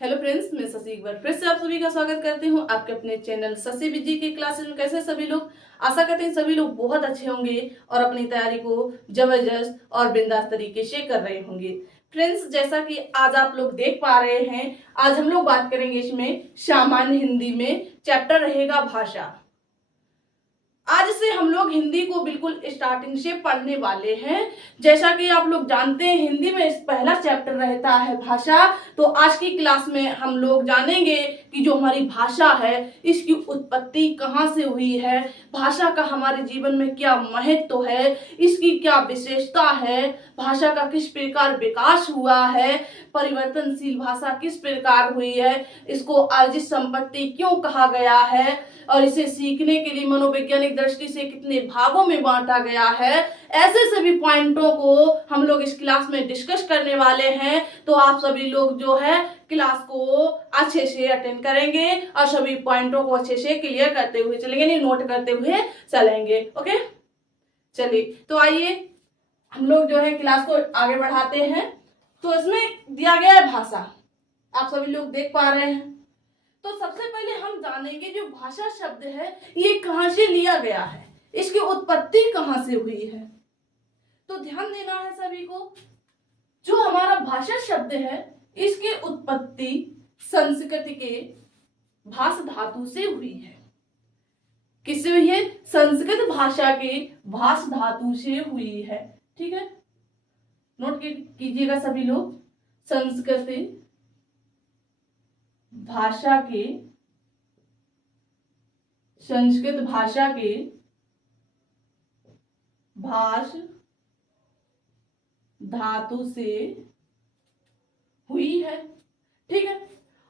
Hello friends, मैं शशि एक बार फिर से आप सभी का स्वागत करती हूँ आपके अपने चैनल शशि विजी की क्लासेस में। कैसे सभी लोग? आशा करते हैं सभी लोग बहुत अच्छे होंगे और अपनी तैयारी को जबरदस्त और बिंदास तरीके से कर रहे होंगे। फ्रेंड्स, जैसा कि आज आप लोग देख पा रहे हैं, आज हम लोग बात करेंगे इसमें सामान्य हिंदी में चैप्टर रहेगा भाषा। आज से हम लोग हिंदी को बिल्कुल स्टार्टिंग से पढ़ने वाले हैं। जैसा कि आप लोग जानते हैं, हिंदी में पहला चैप्टर रहता है भाषा। तो आज की क्लास में हम लोग जानेंगे कि जो हमारी भाषा है इसकी उत्पत्ति कहाँ से हुई है, भाषा का हमारे जीवन में क्या महत्व है, इसकी क्या विशेषता है, भाषा का किस प्रकार विकास हुआ है, परिवर्तनशील भाषा किस प्रकार हुई है, इसको आर्जित संपत्ति क्यों कहा गया है और इसे सीखने के लिए मनोवैज्ञानिक दृष्टि से कितने भागों में बांटा गया है। ऐसे सभी पॉइंटों को हम लोग इस क्लास में डिस्कस करने वाले हैं। तो आप सभी लोग जो है क्लास को अच्छे से अटेंड करेंगे और सभी पॉइंटों को अच्छे से क्लियर करते हुए चलेंगे, नहीं नोट करते हुए चलेंगे। ओके, चलिए तो आइए हम लोग जो है क्लास को आगे बढ़ाते हैं। तो इसमें दिया गया है भाषा, आप सभी लोग देख पा रहे हैं। तो सबसे पहले हम जानेंगे जो भाषा शब्द है ये कहां से लिया गया है, इसकी उत्पत्ति कहां से हुई है। तो ध्यान देना है सभी को, जो हमारा भाषा शब्द है इसकी उत्पत्ति संस्कृत के भाष धातु से हुई है। किससे हुई है? संस्कृत भाषा के भाष धातु से हुई है। ठीक है, नोट कीजिएगा सभी लोग। संस्कृत भाषा के भाष धातु से हुई है। ठीक है,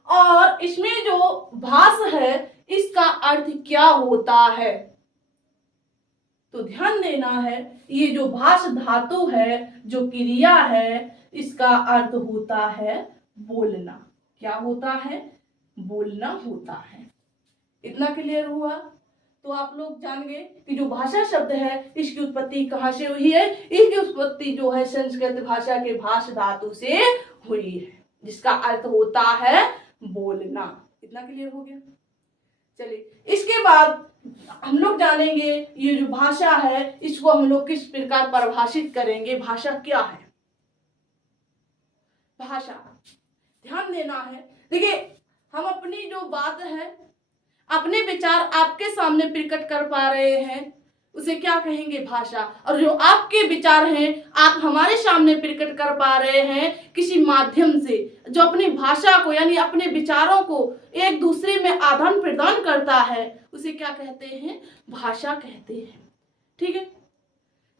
और इसमें जो भाष है इसका अर्थ क्या होता है? तो ध्यान देना है, ये जो भाष धातु है, जो क्रिया है, इसका अर्थ होता है बोलना। क्या होता है? बोलना होता है। इतना क्लियर हुआ? तो आप लोग जान गए कि जो भाषा शब्द है इसकी उत्पत्ति कहां से हुई है। इसकी उत्पत्ति जो है संस्कृत भाषा के भाष धातु से हुई है, जिसका अर्थ होता है बोलना। इतना क्लियर हो गया? चलिए, इसके बाद हम लोग जानेंगे ये जो भाषा है इसको हम लोग किस प्रकार परिभाषित करेंगे। भाषा क्या है? भाषा, ध्यान देना है। देखिए, हम अपनी जो बात है, अपने विचार आपके सामने प्रकट कर पा रहे हैं, उसे क्या कहेंगे? भाषा। और जो आपके विचार हैं आप हमारे सामने प्रकट कर पा रहे हैं किसी माध्यम से, जो अपनी भाषा को यानी अपने विचारों को एक दूसरे में आदान प्रदान करता है, उसे क्या कहते हैं? भाषा कहते हैं। ठीक है,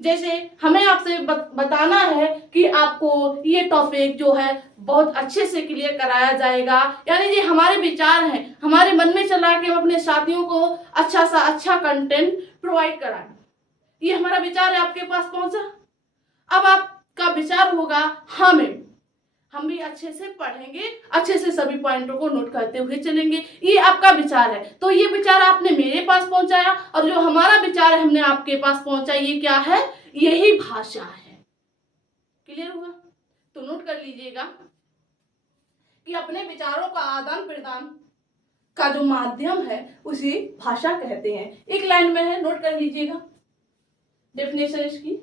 जैसे हमें आपसे बताना है कि आपको ये टॉपिक जो है बहुत अच्छे से क्लियर कराया जाएगा, यानी ये हमारे विचार हैं, हमारे मन में चला के हम अपने साथियों को अच्छा सा अच्छा कंटेंट प्रोवाइड कराएं। ये हमारा विचार है, आपके पास पहुंचा। अब आपका विचार होगा हम भी अच्छे से पढ़ेंगे, अच्छे से सभी पॉइंटों को नोट करते हुए चलेंगे। ये आपका विचार है, तो ये विचार आपने मेरे पास पहुंचाया और जो हमारा विचार है हमने आपके पास पहुंचाया। ये क्या है? यही भाषा है। क्लियर हुआ? तो नोट कर लीजिएगा कि अपने विचारों का आदान प्रदान का जो माध्यम है उसे भाषा कहते हैं। एक लाइन में है, नोट कर लीजिएगा डेफिनेशन इसकी,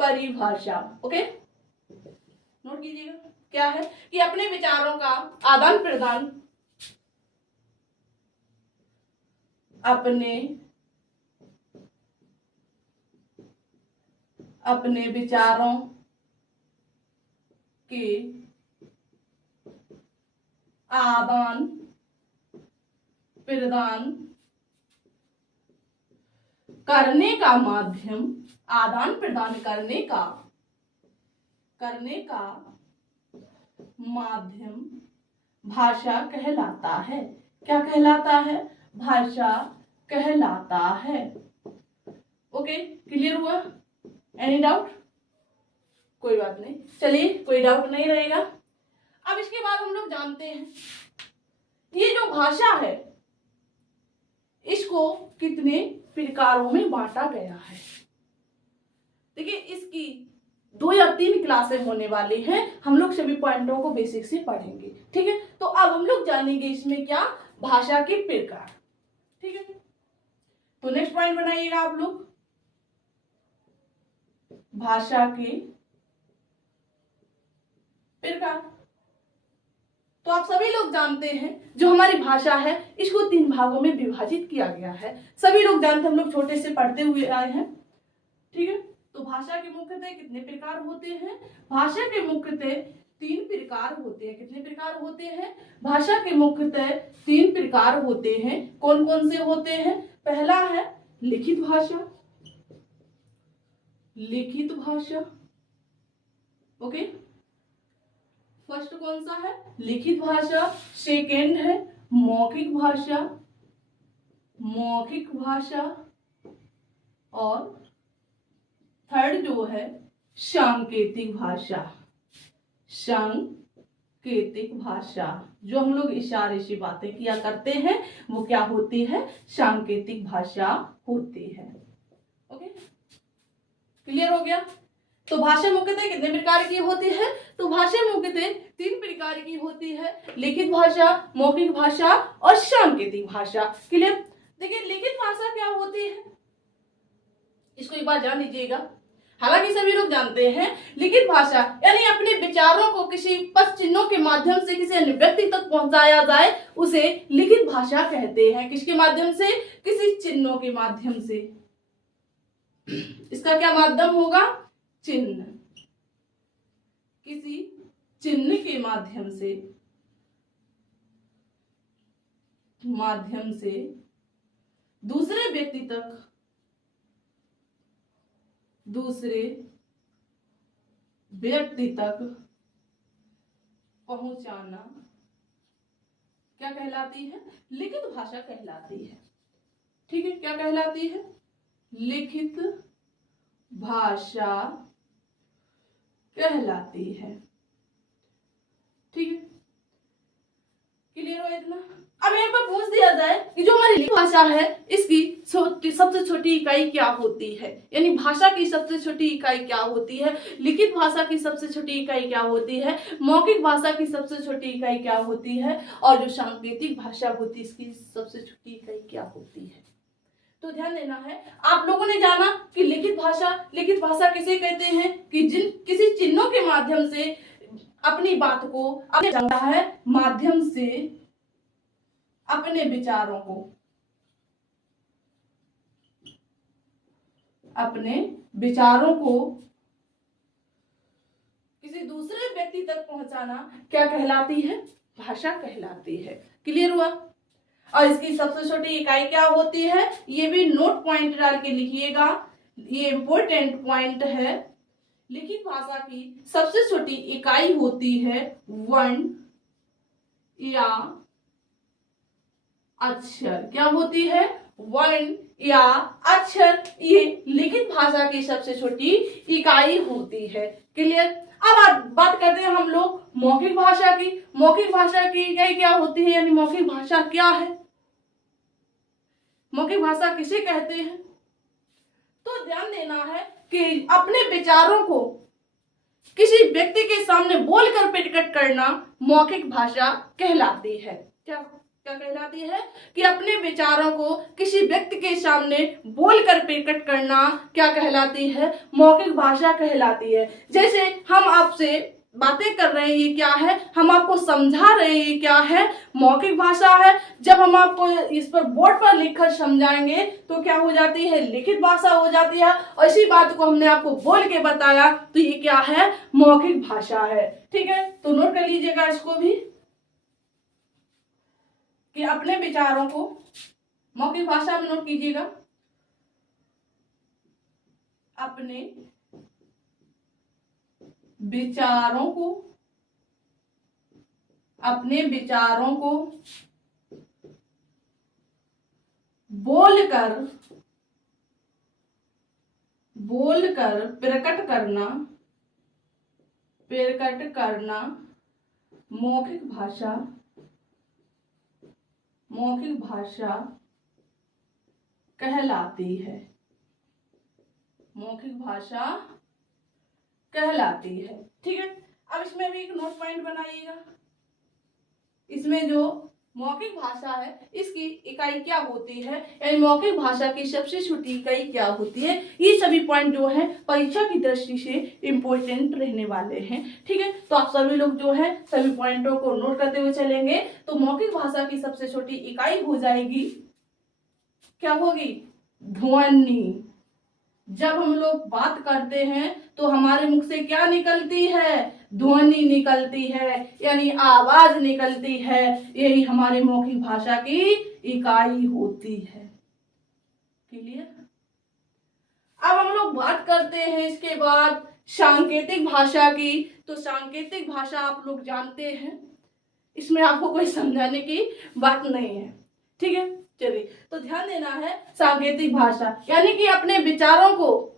परिभाषा। ओके, नोट कीजिएगा क्या है कि अपने विचारों का आदान प्रदान, अपने विचारों के आदान प्रदान करने का माध्यम, आदान प्रदान करने का माध्यम भाषा कहलाता है। क्या कहलाता है? भाषा कहलाता है। ओके, क्लियर हुआ? Any doubt? कोई बात नहीं, चलिए, कोई डाउट नहीं रहेगा। अब इसके बाद हम लोग जानते हैं ये जो भाषा है इसको कितने प्रकारों में बांटा गया है। देखिए, इसकी 2 या 3 क्लासें होने वाली हैं, हम लोग सभी पॉइंटों को बेसिक से पढ़ेंगे। ठीक है, तो अब हम लोग जानेंगे इसमें क्या, भाषा के प्रकार। ठीक है, तो नेक्स्ट पॉइंट बनाइएगा आप लोग, भाषा के प्रकार। तो आप सभी लोग जानते हैं जो हमारी भाषा है इसको 3 भागों में विभाजित किया गया है। सभी लोग जानते हैं, हम लोग छोटे से पढ़ते हुए आए हैं। ठीक है, तो भाषा के मुख्यतः कितने प्रकार होते हैं? भाषा के मुख्यतः 3 प्रकार होते हैं। कितने प्रकार होते हैं? भाषा के मुख्यतः 3 प्रकार होते हैं। कौन कौन से होते हैं? पहला है लिखित भाषा, लिखित भाषा। ओके, फर्स्ट कौन सा है? लिखित भाषा। सेकेंड है मौखिक भाषा, मौखिक भाषा। और थर्ड जो है सांकेतिक भाषा, सांकेतिक भाषा। जो हम लोग इशारे से बातें किया करते हैं वो क्या होती है? सांकेतिक भाषा होती है। ओके, क्लियर हो गया? तो भाषा मुख्यतः कितने प्रकार की होती है? तो भाषा मुख्यतः 3 प्रकार की होती है, लिखित भाषा, मौखिक भाषा और सांकेतिक भाषा। क्लियर? देखिए लिखित भाषा क्या होती है इसको एक बार जान लीजिएगा। हालांकि सभी लोग जानते हैं लिखित भाषा यानी अपने विचारों को किसी पद चिन्हों के माध्यम से किसी अन्य व्यक्ति तक पहुंचाया जाए उसे लिखित भाषा कहते हैं। किसके माध्यम से? किसी चिन्हों के माध्यम से। इसका क्या माध्यम होगा? चिन्ह, किसी चिन्ह के माध्यम से, दूसरे व्यक्ति तक, दूसरे व्यक्ति तक पहुंचाना क्या कहलाती है? लिखित भाषा कहलाती है। ठीक है, क्या कहलाती है? लिखित भाषा कहलाती है। ठीक है, क्लियर हो इतना? अब यहाँ पर पूछ दिया जाए कि जो हमारी लिखित भाषा है इसकी सबसे छोटी इकाई क्या होती है, यानी भाषा की सबसे छोटी इकाई क्या होती है, लिखित भाषा की सबसे छोटी इकाई क्या होती है, मौखिक भाषा की सबसे छोटी इकाई क्या होती है, और जो सांकेतिक भाषा होती है इसकी सबसे छोटी इकाई क्या होती है। तो ध्यान देना है। आप लोगों ने जाना कि लिखित भाषा किसे कहते हैं कि जिन किसी चिन्हों के माध्यम से अपनी बात को अपने जानता है माध्यम से अपने विचारों को, किसी दूसरे व्यक्ति तक पहुंचाना क्या कहलाती है? भाषा कहलाती है। क्लियर हुआ? और इसकी सबसे छोटी इकाई क्या होती है? ये भी नोट पॉइंट डाल के लिखिएगा, ये इंपॉर्टेंट पॉइंट है। लिखित भाषा की सबसे छोटी इकाई होती है वर्ण या अक्षर। क्या होती है? वर्ण या अक्षर। ये लिखित भाषा की सबसे छोटी इकाई होती है। क्लियर? अब बात करते हैं हम लोग मौखिक भाषा की। मौखिक भाषा की इकाई क्या होती है, यानी मौखिक भाषा क्या है, मौखिक भाषा किसे कहते हैं? तो ध्यान देना है कि अपने विचारों को किसी व्यक्ति के सामने बोलकर प्रकट करना मौखिक भाषा कहलाती है। क्या कहलाती है? कि अपने विचारों को किसी व्यक्ति के सामने बोलकर प्रकट करना क्या कहलाती है? मौखिक भाषा कहलाती है। जैसे हम आपसे बातें कर रहे हैं, ये क्या है? हम आपको समझा रहे हैं, ये क्या है? मौखिक भाषा है। जब हम आपको इस पर बोर्ड पर लिखकर समझाएंगे तो क्या हो जाती है? लिखित भाषा हो जाती है। और इसी बात को हमने आपको बोल के बताया तो ये क्या है? मौखिक भाषा है। ठीक है, तो नोट कर लीजिएगा इसको भी कि अपने विचारों को मौखिक भाषा में नोट कीजिएगा, अपने विचारों को बोलकर प्रकट करना मौखिक भाषा कहलाती है। मौखिक भाषा कहलाती है। ठीक है, अब इसमें भी एक नोट पॉइंट बनाइएगा। इसमें जो मौखिक भाषा है इसकी इकाई क्या होती है, यानी मौखिक भाषा की सबसे छोटी इकाई क्या होती है, ये सभी पॉइंट जो है परीक्षा की दृष्टि से इम्पोर्टेंट रहने वाले हैं। ठीक है, तो आप सभी लोग जो है सभी पॉइंटों को नोट करते हुए चलेंगे। तो मौखिक भाषा की सबसे छोटी इकाई हो जाएगी, क्या होगी, ध्वनि। जब हम लोग बात करते हैं तो हमारे मुख से क्या निकलती है, ध्वनि निकलती है, यानी आवाज निकलती है। यही हमारी मौखिक भाषा की इकाई होती है। क्लियर? अब हम लोग बात करते हैं इसके बाद सांकेतिक भाषा की। तो सांकेतिक भाषा आप लोग जानते हैं, इसमें आपको कोई समझाने की बात नहीं है। ठीक है, चलिए तो ध्यान देना है। सांकेतिक भाषा यानी कि अपने विचारों को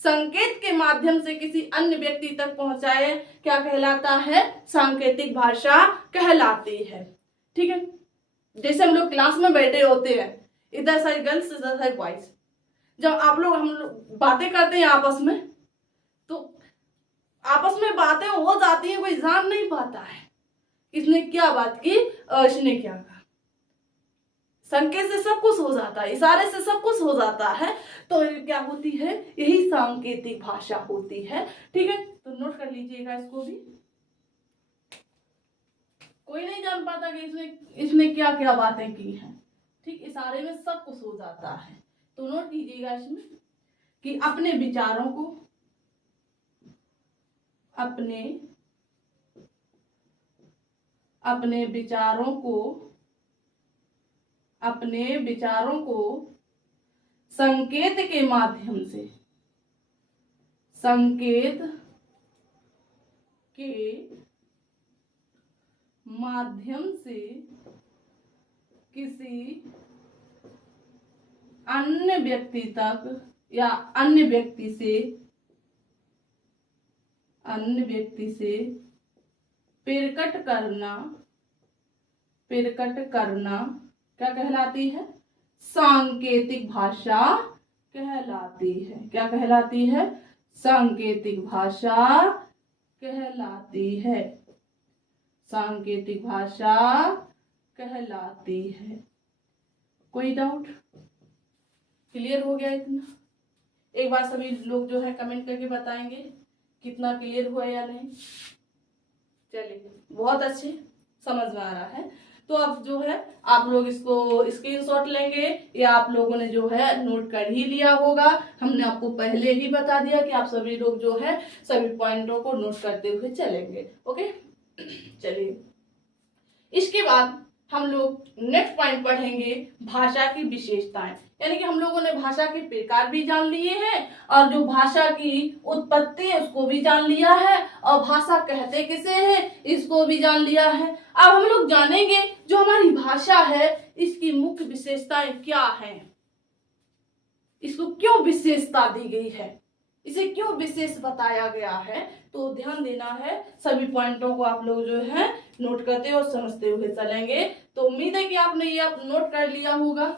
संकेत के माध्यम से किसी अन्य व्यक्ति तक पहुंचाए, क्या कहलाता है, सांकेतिक भाषा कहलाती है। ठीक है, जैसे हम लोग क्लास में बैठे होते हैं, इधर साइड गर्ल्स इधर साइड बॉयज, जब हम लोग बातें करते हैं आपस में, तो आपस में बातें हो जाती है, कोई जान नहीं पाता है इसने क्या बात की और इसने क्या कहा। संकेत से सब कुछ हो जाता है, इशारे से सब कुछ हो जाता है। तो क्या होती है, यही सांकेतिक भाषा होती है। ठीक है, तो नोट कर लीजिएगा इसको भी। कोई नहीं जान पाता कि इसने क्या क्या बातें की हैं। ठीक, इशारे में सब कुछ हो जाता है। तो नोट कीजिएगा इसमें कि अपने विचारों को अपने विचारों को संकेत के माध्यम से किसी अन्य व्यक्ति तक या अन्य व्यक्ति से प्रकट करना क्या कहलाती है, सांकेतिक भाषा कहलाती है। क्या कहलाती है, सांकेतिक भाषा कहलाती है। सांकेतिक भाषा कहलाती है। कोई डाउट? क्लियर हो गया इतना? एक बार सभी लोग जो है कमेंट करके बताएंगे कितना क्लियर हुआ या नहीं। चलिए, बहुत अच्छे, समझ में आ रहा है। तो अब जो है आप लोग इसको स्क्रीनशॉट लेंगे या आप लोगों ने जो है नोट कर ही लिया होगा। हमने आपको पहले ही बता दिया कि आप सभी लोग जो है सभी पॉइंटों को नोट करते हुए चलेंगे। ओके, चलिए इसके बाद हम लोग नेक्स्ट पॉइंट पढ़ेंगे, भाषा की विशेषताएं। यानी कि हम लोगों ने भाषा के प्रकार भी जान लिए हैं और जो भाषा की उत्पत्ति है उसको भी जान लिया है और भाषा कहते किसे हैं इसको भी जान लिया है। अब हम लोग जानेंगे जो हमारी भाषा है इसकी मुख्य विशेषताएं क्या हैं, इसको क्यों विशेषता दी गई है, इसे क्यों विशेष बताया गया है। तो ध्यान देना है, सभी पॉइंटों को आप लोग जो है नोट करते और समझते हुए चलेंगे। तो उम्मीद है कि आपने ये आप नोट कर लिया होगा।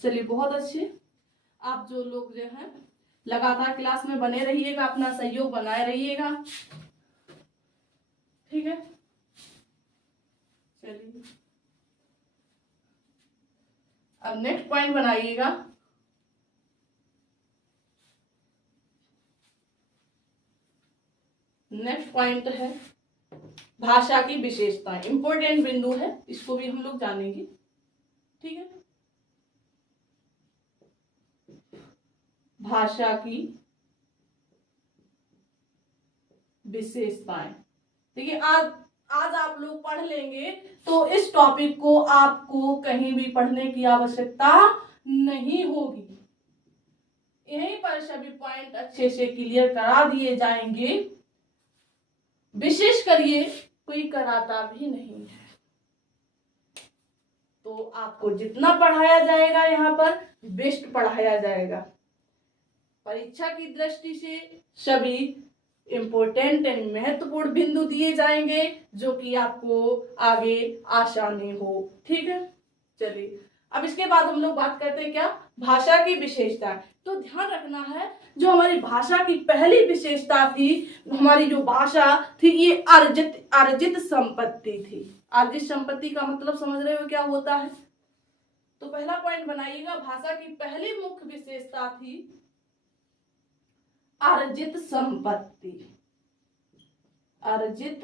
चलिए, बहुत अच्छे। आप जो लोग जो है लगातार क्लास में बने रहिएगा, अपना सहयोग बनाए रहिएगा। ठीक है, चलिए अब नेक्स्ट पॉइंट बनाइएगा। नेक्स्ट पॉइंट है भाषा की विशेषताएं। इंपॉर्टेंट बिंदु है, इसको भी हम लोग जानेंगे। ठीक है, भाषा की विशेषताएं। देखिए आज आप लोग पढ़ लेंगे तो इस टॉपिक को आपको कहीं भी पढ़ने की आवश्यकता नहीं होगी। यहीं पर सभी पॉइंट अच्छे से क्लियर करा दिए जाएंगे। विशेष करिए कोई कराता भी नहीं है, तो आपको जितना पढ़ाया जाएगा यहाँ पर बेस्ट पढ़ाया जाएगा। परीक्षा की दृष्टि से सभी इम्पोर्टेंट एंड महत्वपूर्ण बिंदु दिए जाएंगे जो कि आपको आगे आसानी हो। ठीक है, चलिए अब इसके बाद हम लोग बात करते हैं क्या, भाषा की विशेषता। तो ध्यान रखना है, जो हमारी भाषा की पहली विशेषता थी, हमारी जो भाषा थी ये अर्जित संपत्ति थी। अर्जित संपत्ति का मतलब समझ रहे हो क्या होता है? तो पहला पॉइंट बनाइएगा, भाषा की पहली मुख्य विशेषता थी अर्जित संपत्ति। अर्जित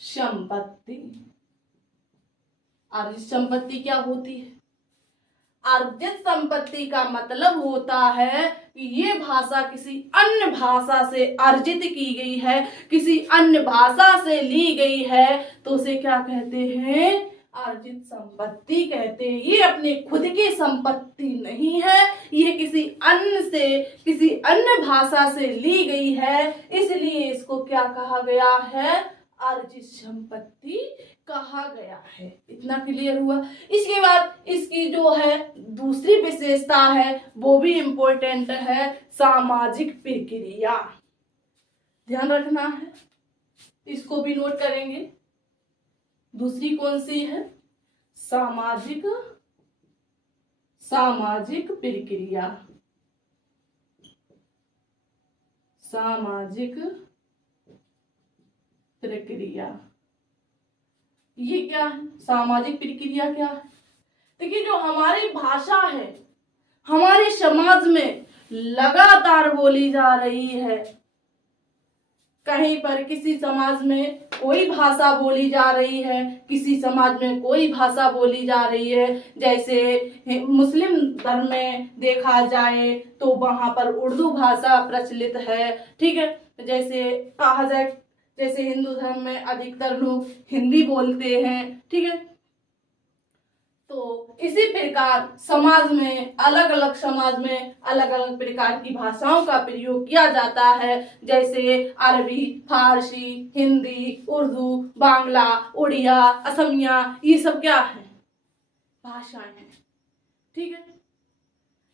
संपत्ति। अर्जित संपत्ति क्या होती है? अर्जित संपत्ति का मतलब होता है कि ये भाषा किसी अन्य भाषा से अर्जित की गई है, किसी अन्य भाषा से ली गई है, तो उसे क्या कहते हैं? अर्जित संपत्ति कहते हैं। ये अपने खुद की संपत्ति नहीं है, ये किसी अन्य भाषा से ली गई है, इसलिए इसको क्या कहा गया है? अर्जित संपत्ति कहा गया है। इतना क्लियर हुआ। इसके बाद इसकी जो है दूसरी विशेषता है वो भी इंपॉर्टेंट है, सामाजिक प्रक्रिया। ध्यान रखना है, इसको भी नोट करेंगे। दूसरी कौन सी है? सामाजिक प्रक्रिया। सामाजिक प्रक्रिया ये क्या है? सामाजिक प्रक्रिया क्या है? देखिए, जो हमारी भाषा है हमारे समाज में लगातार बोली जा रही है। कहीं पर किसी समाज में कोई भाषा बोली जा रही है, किसी समाज में कोई भाषा बोली जा रही है। जैसे मुस्लिम धर्म में देखा जाए तो वहां पर उर्दू भाषा प्रचलित है, ठीक है। जैसे कहा जाए, जैसे हिंदू धर्म में अधिकतर लोग हिंदी बोलते हैं, ठीक है। तो इसी प्रकार समाज में अलग अलग प्रकार की भाषाओं का प्रयोग किया जाता है। जैसे अरबी, फारसी, हिंदी, उर्दू, बांग्ला, उड़िया, असमिया, ये सब क्या है? भाषाएं हैं, ठीक है।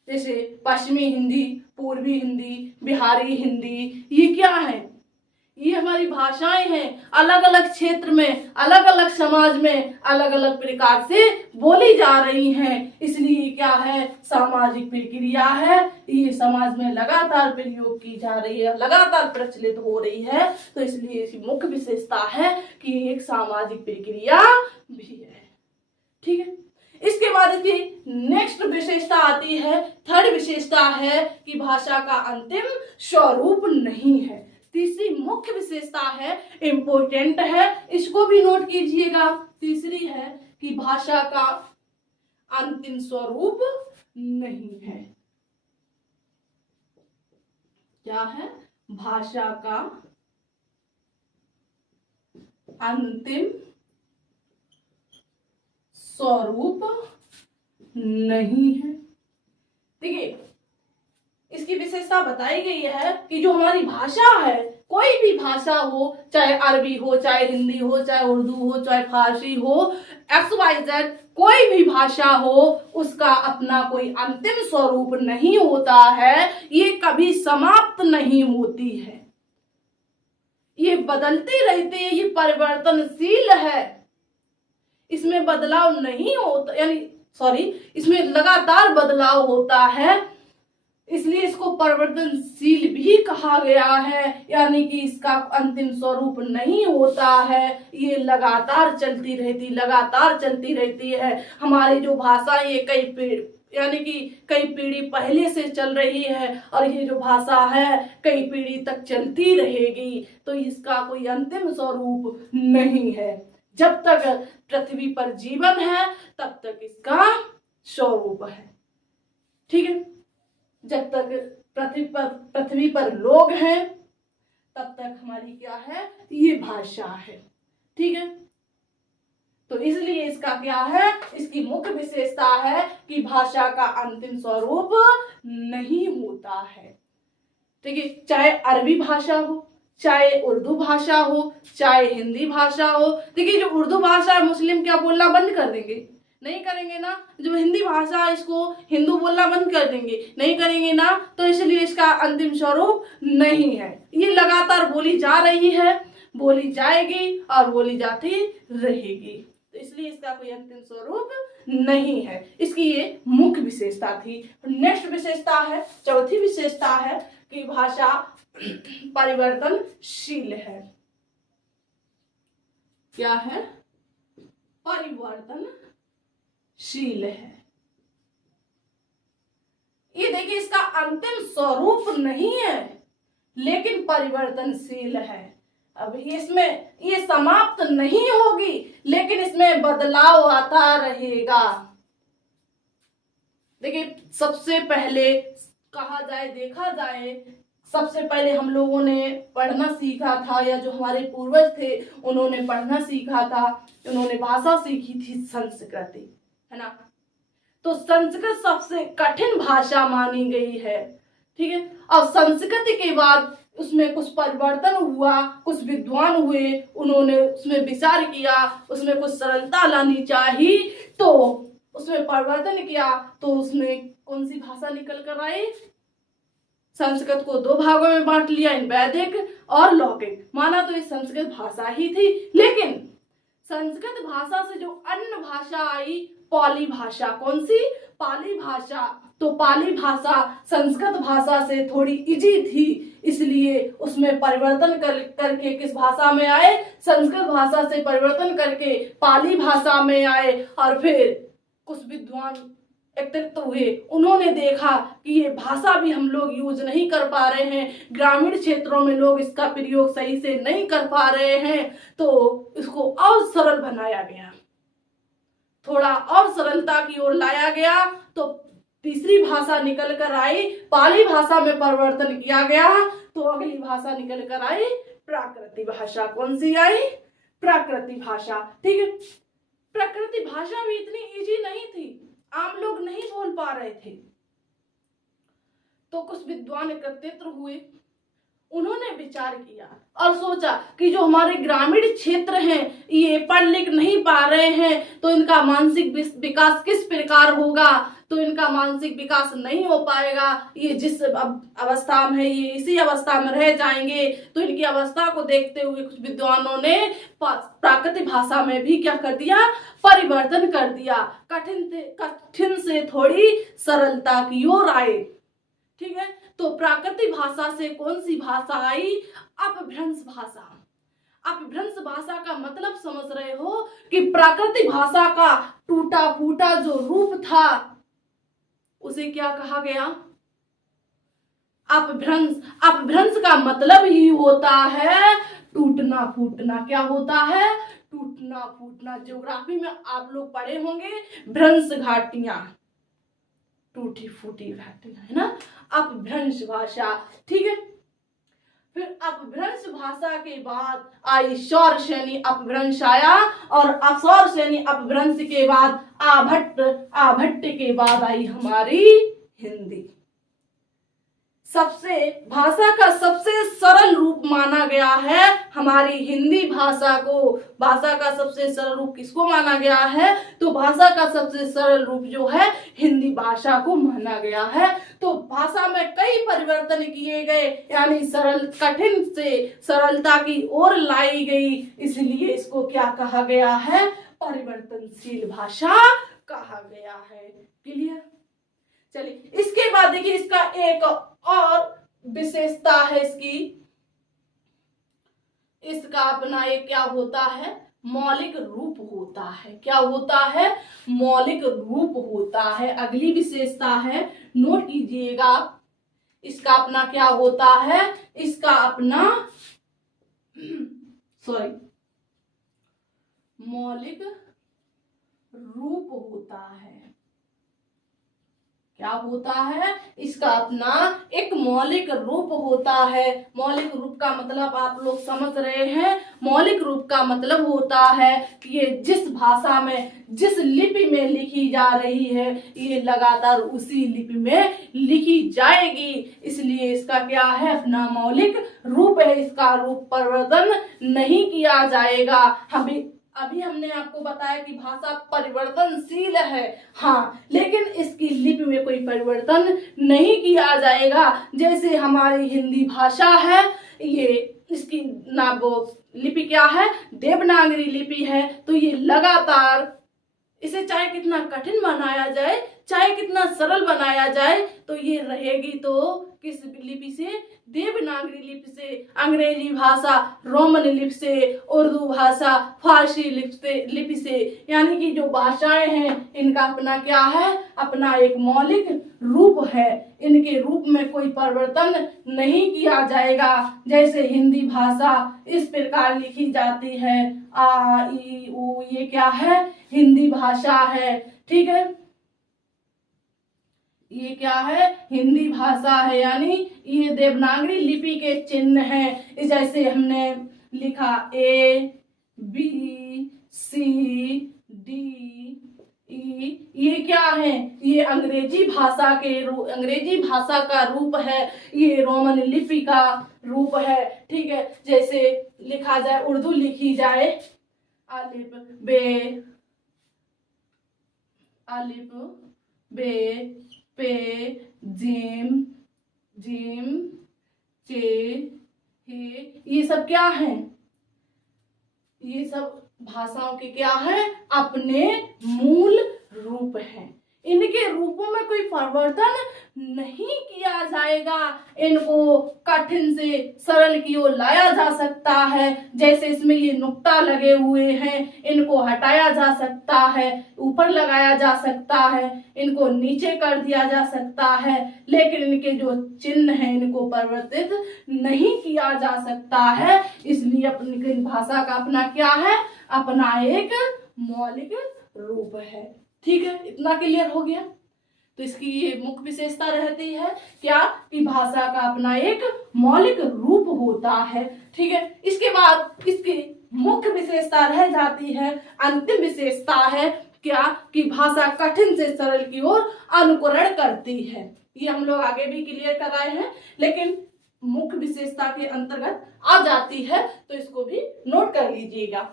जैसे पश्चिमी हिंदी, पूर्वी हिंदी, बिहारी हिंदी, ये क्या है? ये हमारी भाषाएं हैं। अलग अलग क्षेत्र में, अलग अलग समाज में अलग अलग प्रकार से बोली जा रही हैं, इसलिए क्या है? सामाजिक प्रक्रिया है। ये समाज में लगातार प्रयोग की जा रही है, लगातार प्रचलित हो रही है, तो इसलिए इसकी मुख्य विशेषता है कि एक सामाजिक प्रक्रिया भी है, ठीक है। इसके बाद इसकी नेक्स्ट विशेषता आती है, थर्ड विशेषता है कि भाषा का अंतिम स्वरूप नहीं है। तीसरी मुख्य विशेषता है, इंपॉर्टेंट है, इसको भी नोट कीजिएगा। तीसरी है कि भाषा का अंतिम स्वरूप नहीं है। क्या है? भाषा का अंतिम स्वरूप नहीं है। देखिए, इसकी विशेषता बताई गई है कि जो हमारी भाषा है, कोई भी भाषा हो, चाहे अरबी हो, चाहे हिंदी हो, चाहे उर्दू हो, चाहे फारसी हो, XYZ कोई भी भाषा हो, उसका अपना कोई अंतिम स्वरूप नहीं होता है। ये कभी समाप्त नहीं होती है, ये बदलती रहती है, ये परिवर्तनशील है, इसमें बदलाव नहीं होता, इसमें लगातार बदलाव होता है, इसलिए इसको परिवर्तनशील भी कहा गया है। यानी कि इसका अंतिम स्वरूप नहीं होता है, ये लगातार चलती रहती है। हमारी जो भाषा ये कई पीढ़ी पहले से चल रही है, और ये जो भाषा है कई पीढ़ी तक चलती रहेगी, तो इसका कोई अंतिम स्वरूप नहीं है। जब तक पृथ्वी पर जीवन है तब तक इसका स्वरूप है, ठीक है। जब तक पृथ्वी पर लोग हैं तब तक हमारी क्या है? ये भाषा है, ठीक है। तो इसलिए इसका क्या है? इसकी मुख्य विशेषता है कि भाषा का अंतिम स्वरूप नहीं होता है, ठीक है। चाहे अरबी भाषा हो, चाहे उर्दू भाषा हो, चाहे हिंदी भाषा हो। देखिए, जो उर्दू भाषा है, मुस्लिम क्या बोलना बंद कर देंगे? नहीं करेंगे ना। जो हिंदी भाषा है, इसको हिंदू बोलना बंद कर देंगे? नहीं करेंगे ना। तो इसलिए इसका अंतिम स्वरूप नहीं है, ये लगातार बोली जा रही है, बोली जाएगी और बोली जाती रहेगी। तो इसलिए इसका कोई अंतिम स्वरूप नहीं है। इसकी ये मुख्य विशेषता थी। नेक्स्ट विशेषता है, चौथी विशेषता है कि भाषा परिवर्तनशील है। क्या है? परिवर्तनशील है। ये देखिए, इसका अंतिम स्वरूप नहीं है लेकिन परिवर्तनशील है। अब इसमें ये समाप्त नहीं होगी लेकिन इसमें बदलाव आता रहेगा। देखिए, सबसे पहले कहा जाए, देखा जाए, सबसे पहले हम लोगों ने पढ़ना सीखा था, या जो हमारे पूर्वज थे उन्होंने पढ़ना सीखा था, उन्होंने भाषा सीखी थी संस्कृति, है ना। तो संस्कृत सबसे कठिन भाषा मानी गई है, ठीक है। अब संस्कृत के बाद उसमें कुछ परिवर्तन हुआ, कुछ विद्वान हुए, उन्होंने उसमें विचार किया, उसमें कुछ सरलता लानी चाहिए, तो उसमें परिवर्तन किया, तो उसमें कौन सी भाषा निकल कर आई? संस्कृत को दो भागों में बांट लिया, वैदिक और लौकिक। माना तो ये संस्कृत भाषा ही थी, लेकिन संस्कृत भाषा से जो अन्य भाषा आई, पाली भाषा। कौन सी? पाली भाषा। तो पाली भाषा संस्कृत भाषा से थोड़ी इजी थी, इसलिए उसमें परिवर्तन करके किस भाषा में आए? संस्कृत भाषा से परिवर्तन करके पाली भाषा में आए। और फिर कुछ विद्वान एकत्रित हुए, उन्होंने देखा कि ये भाषा भी हम लोग यूज नहीं कर पा रहे हैं, ग्रामीण क्षेत्रों में लोग इसका प्रयोग सही से नहीं कर पा रहे हैं, तो इसको और सरल बनाया गया, थोड़ा और सरलता की ओर लाया गया। तो तीसरी भाषा निकल कर आई, पाली भाषा में परिवर्तन किया गया, तो अगली भाषा निकल कर आई प्राकृतिक भाषा। कौन सी आई? प्राकृतिक भाषा, ठीक है। प्राकृतिक भाषा भी इतनी इजी नहीं थी, आम लोग नहीं बोल पा रहे थे, तो कुछ विद्वान एकत्रित हुए, उन्होंने विचार किया और सोचा कि जो हमारे ग्रामीण क्षेत्र हैं, ये पढ़ लिख नहीं पा रहे हैं, तो इनका मानसिक विकास किस प्रकार होगा? तो इनका मानसिक विकास नहीं हो पाएगा, ये जिस अवस्था में है ये इसी अवस्था में रह जाएंगे। तो इनकी अवस्था को देखते हुए कुछ विद्वानों ने प्राकृतिक भाषा में भी क्या कर दिया? परिवर्तन कर दिया, कठिन से थोड़ी सरलता की ओर आए, ठीक है। तो प्राकृतिक भाषा से कौन सी भाषा आई? अपभ्रंश भाषा। अपभ्रंश भाषा का मतलब समझ रहे हो कि प्राकृतिक भाषा का टूटा फूटा जो रूप था उसे क्या कहा गया? अपभ्रंश। अपभ्रंश का मतलब ही होता है टूटना फूटना। क्या होता है? टूटना फूटना। ज्योग्राफी में आप लोग पढ़े होंगे, भ्रंश घाटियां, टूटी फूटी घाटियां, है ना। अपभ्रंश भाषा, ठीक है। फिर अपभ्रंश भाषा के बाद आई सौर श्रेणी अपभ्रंश आया, और सौर श्रेणी अपभ्रंश के बाद आभट्ट के बाद आई हमारी हिंदी। भाषा का सबसे सरल रूप माना गया है हमारी हिंदी भाषा को। भाषा का सबसे सरल रूप किसको माना गया है? तो भाषा का सबसे सरल रूप जो है हिंदी भाषा को माना गया है। तो भाषा में कई परिवर्तन किए गए, यानी कठिन से सरलता की ओर लाई गई, इसलिए इसको क्या कहा गया है? परिवर्तनशील भाषा कहा गया है। क्लियर? चलिए, इसके बाद देखिए, इसका एक और विशेषता है इसका अपना एक क्या होता है? मौलिक रूप होता है। क्या होता है? मौलिक रूप होता है। अगली विशेषता है, नोट कीजिएगा, इसका अपना क्या होता है? इसका अपना मौलिक रूप होता है। क्या होता है? इसका अपना एक मौलिक रूप होता है। मौलिक रूप का मतलब आप लोग समझ रहे हैं। मौलिक रूप का मतलब होता है कि ये जिस भाषा में, जिस लिपि में लिखी जा रही है, ये लगातार उसी लिपि में लिखी जाएगी, इसलिए इसका क्या है? अपना मौलिक रूप है। इसका रूप परिवर्तन नहीं किया जाएगा। अभी हमने आपको बताया कि भाषा परिवर्तनशील है, हाँ, लेकिन इसकी लिपि में कोई परिवर्तन नहीं किया जाएगा। जैसे हमारी हिंदी भाषा है, ये इसकी ना वो लिपि क्या है, देवनागरी लिपि है। तो ये लगातार इसे चाहे कितना कठिन बनाया जाए, चाहे कितना सरल बनाया जाए, तो ये रहेगी तो किस लिपि से, देवनागरी लिपि से। अंग्रेजी भाषा रोमन लिपि से, उर्दू भाषा फारसी लिपि से। यानी कि जो भाषाएं हैं इनका अपना क्या है, अपना एक मौलिक रूप है। इनके रूप में कोई परिवर्तन नहीं किया जाएगा। जैसे हिंदी भाषा इस प्रकार लिखी जाती है, आ ई उ, ये क्या है, हिंदी भाषा है। ठीक है, ये क्या है, हिंदी भाषा है। यानी ये देवनागरी लिपि के चिन्ह हैं। जैसे हमने लिखा A B C D E, ये क्या है, ये अंग्रेजी भाषा का रूप है। ये रोमन लिपि का रूप है। ठीक है, जैसे लिखा जाए, उर्दू लिखी जाए, अलिफ बे पे जिम जिम चे हे, ये सब क्या है, ये सब भाषाओं के क्या है, अपने मूल रूप हैं। इनके रूपों में कोई परिवर्तन नहीं किया जाएगा। इनको कठिन से सरल की ओर लाया जा सकता है। जैसे इसमें ये नुक्ता लगे हुए हैं, इनको हटाया जा सकता है, ऊपर लगाया जा सकता है, इनको नीचे कर दिया जा सकता है। लेकिन इनके जो चिन्ह हैं इनको परिवर्तित नहीं किया जा सकता है। इसलिए अपनी भाषा का अपना क्या है, अपना एक मौलिक रूप है। ठीक है, इतना क्लियर हो गया। तो इसकी ये मुख्य विशेषता रहती है क्या, कि भाषा का अपना एक मौलिक रूप होता है। ठीक है, इसके बाद इसकी मुख्य विशेषता रह जाती है, अंतिम विशेषता है क्या, कि भाषा कठिन से सरल की ओर अनुकरण करती है। ये हम लोग आगे भी क्लियर कराए हैं, लेकिन मुख्य विशेषता के अंतर्गत आ जाती है, तो इसको भी नोट कर लीजिएगा।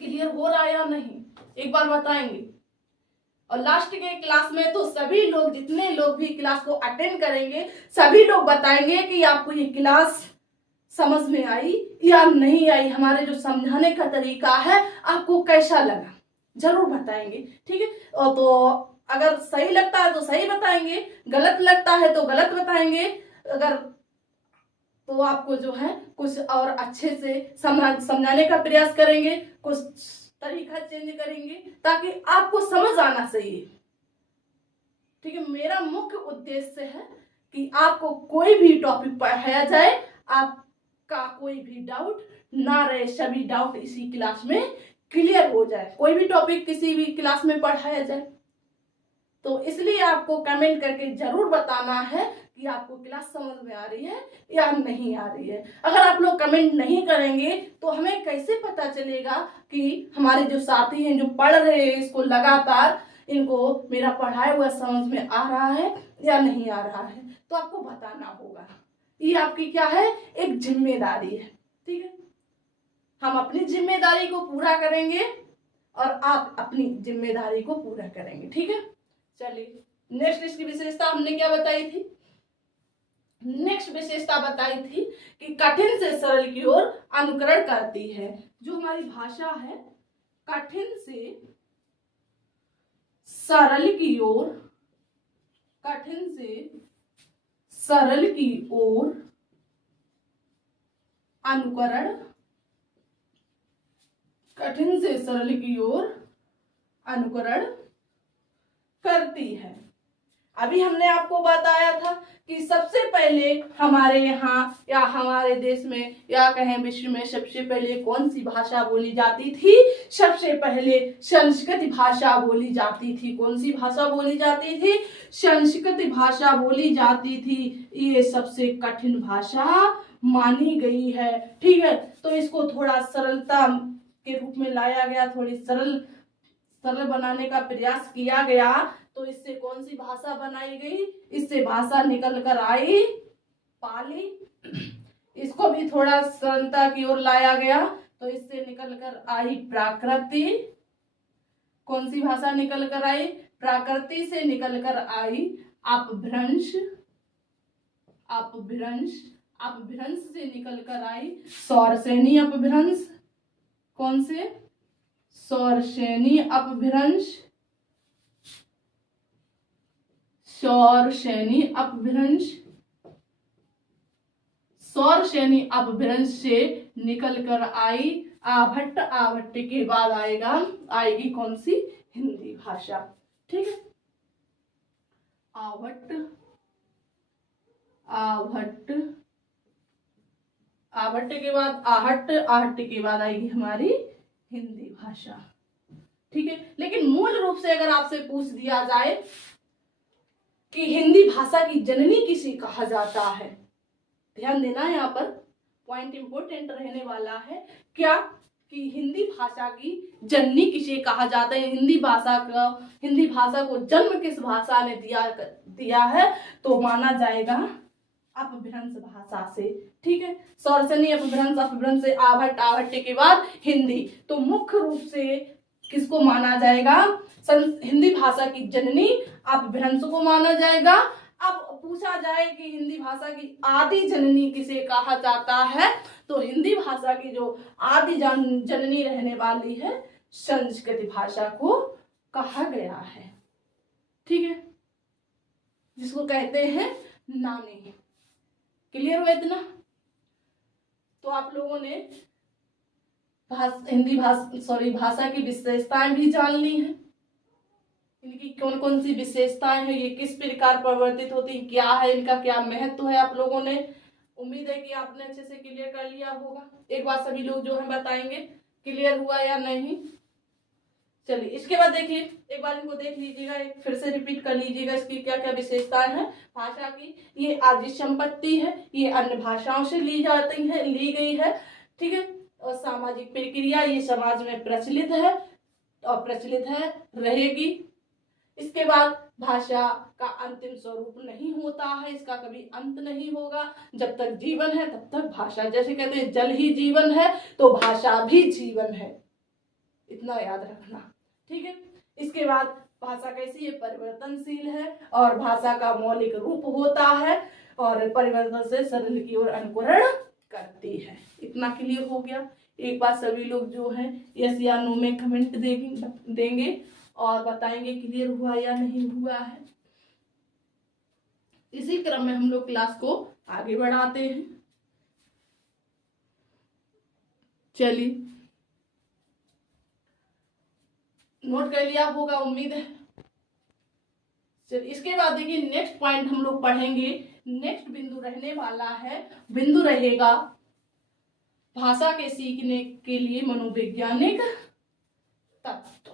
क्लियर हो रहा है या नहीं, एक बार बताएंगे। और लास्ट के क्लास में तो सभी लोग, जितने लोग भी क्लास को अटेंड करेंगे, सभी लोग बताएंगे कि आपको ये क्लास समझ में आई या नहीं आई, हमारे जो समझाने का तरीका है आपको कैसा लगा, जरूर बताएंगे। ठीक है, और तो अगर सही लगता है तो सही बताएंगे, गलत लगता है तो गलत बताएंगे। अगर तो आपको जो है कुछ और अच्छे से समझाने का प्रयास करेंगे, कुछ तरीका चेंज करेंगे ताकि आपको समझ आना चाहिए। ठीक है, मेरा मुख्य उद्देश्य है कि आपको कोई भी टॉपिक पढ़ाया जाए, आपका कोई भी डाउट ना रहे, सभी डाउट इसी क्लास में क्लियर हो जाए। कोई भी टॉपिक किसी भी क्लास में पढ़ाया जाए, तो इसलिए आपको कमेंट करके जरूर बताना है कि आपको क्लास समझ में आ रही है या नहीं आ रही है। अगर आप लोग कमेंट नहीं करेंगे तो हमें कैसे पता चलेगा कि हमारे जो साथी हैं, जो पढ़ रहे हैं इसको लगातार, इनको मेरा पढ़ाया हुआ समझ में आ रहा है या नहीं आ रहा है। तो आपको बताना होगा, ये आपकी क्या है, एक जिम्मेदारी है। ठीक है, हम अपनी जिम्मेदारी को पूरा करेंगे और आप अपनी जिम्मेदारी को पूरा करेंगे। ठीक है, चलिए नेक्स्ट इसकी विशेषता हमने क्या बताई थी, नेक्स्ट विशेषता बताई थी कि कठिन से सरल की ओर अनुकरण करती है। जो हमारी भाषा है कठिन से सरल की ओर, कठिन से सरल की ओर अनुकरण, कठिन से सरल की ओर अनुकरण करती है। अभी हमने आपको बताया था कि सबसे पहले हमारे यहाँ या हमारे देश में या कहें विश्व में सबसे पहले कौन सी भाषा बोली जाती थी, सबसे पहले संस्कृत भाषा बोली जाती थी। कौन सी भाषा बोली जाती थी, संस्कृत भाषा बोली जाती थी। ये सबसे कठिन भाषा मानी गई है। ठीक है, तो इसको थोड़ा सरलता के रूप में लाया गया, थोड़ी सरल बनाने का प्रयास किया गया। तो इससे कौन सी भाषा बनाई गई, इससे भाषा निकल कर आई पाली। इसको भी थोड़ा सरलता की ओर लाया गया, तो इससे निकल कर आई प्राकृति। कौन सी भाषा निकल कर आई, प्राकृति से निकल कर आई अपभ्रंश, अपभ्रंश अपभ्रंश से निकल कर आई। सौरसेनी अपभ्रंश, कौन से? सौरसेनी अपभ्रंश, सौरसेनी अपभ्रंश, सौरसेनी अपभ्रंश से निकल कर आई आभट्ट। आभट्ट के बाद आएगी कौन सी? हिंदी भाषा। ठीक है, आभट्ट, आभट्ट, आभट्ट के बाद आहट्ट, आहट्ट के बाद आएगी हमारी हिंदी भाषा। ठीक है, लेकिन मूल रूप से अगर आपसे पूछ दिया जाए कि हिंदी भाषा की जननी किसे कहा जाता है, ध्यान देना यहाँ पर पॉइंट इंपोर्टेंट रहने वाला है। क्या कि हिंदी भाषा की जननी किसे कहा जाता है, हिंदी भाषा को जन्म किस भाषा ने दिया है, तो माना जाएगा अपभ्रंश भाषा से। ठीक है, सौरसेनी अपभ्रंश, अपभ्रंश से आभट्ट, आभट्ट के बाद हिंदी। तो मुख्य रूप से किसको माना जाएगा? हिंदी भाषा की जननी अपभ्रंश को माना जाएगा। अब पूछा जाए कि हिंदी भाषा की आदि जननी किसे कहा जाता है, तो हिंदी भाषा की जो आदि जननी रहने वाली है, संस्कृत भाषा को कहा गया है। ठीक है, जिसको कहते हैं नानी। क्लियर हुआ इतना? तो आप लोगों ने भाषा की विशेषताएं भी जान ली हैं। इनकी कौन कौन सी विशेषताएं हैं, ये किस प्रकार परिवर्तित होती हैं, क्या है इनका, क्या महत्व है, आप लोगों ने उम्मीद है कि आपने अच्छे से क्लियर कर लिया होगा। एक बार सभी लोग जो है बताएंगे क्लियर हुआ या नहीं। चलिए, इसके बाद देखिए, एक बार इनको देख लीजिएगा, एक फिर से रिपीट कर लीजिएगा इसकी क्या क्या विशेषताएं हैं भाषा की। ये आदि संपत्ति है, ये अन्य भाषाओं से ली गई है। ठीक है, और सामाजिक प्रक्रिया, ये समाज में प्रचलित है और प्रचलित है, रहेगी। इसके बाद भाषा का अंतिम स्वरूप नहीं होता है, इसका कभी अंत नहीं होगा। जब तक जीवन है तब तक भाषा, जैसे कहते हैं जल ही जीवन है, तो भाषा भी जीवन है, इतना याद रखना। ठीक है, इसके बाद भाषा कैसी है? परिवर्तनशील है और भाषा का मौलिक रूप होता है और परिवर्तन से सरल की ओर अनुकरण करती है। इतना क्लियर हो गया? एक बार सभी लोग जो है यस या नो में कमेंट देंगे और बताएंगे क्लियर हुआ या नहीं हुआ है। इसी क्रम में हम लोग क्लास को आगे बढ़ाते हैं। चलिए, नोट कर लिया होगा उम्मीद है। चलिए, इसके बाद देखिए नेक्स्ट पॉइंट हम लोग पढ़ेंगे। नेक्स्ट बिंदु रहने वाला है, बिंदु रहेगा भाषा के सीखने के लिए मनोवैज्ञानिक तत्व।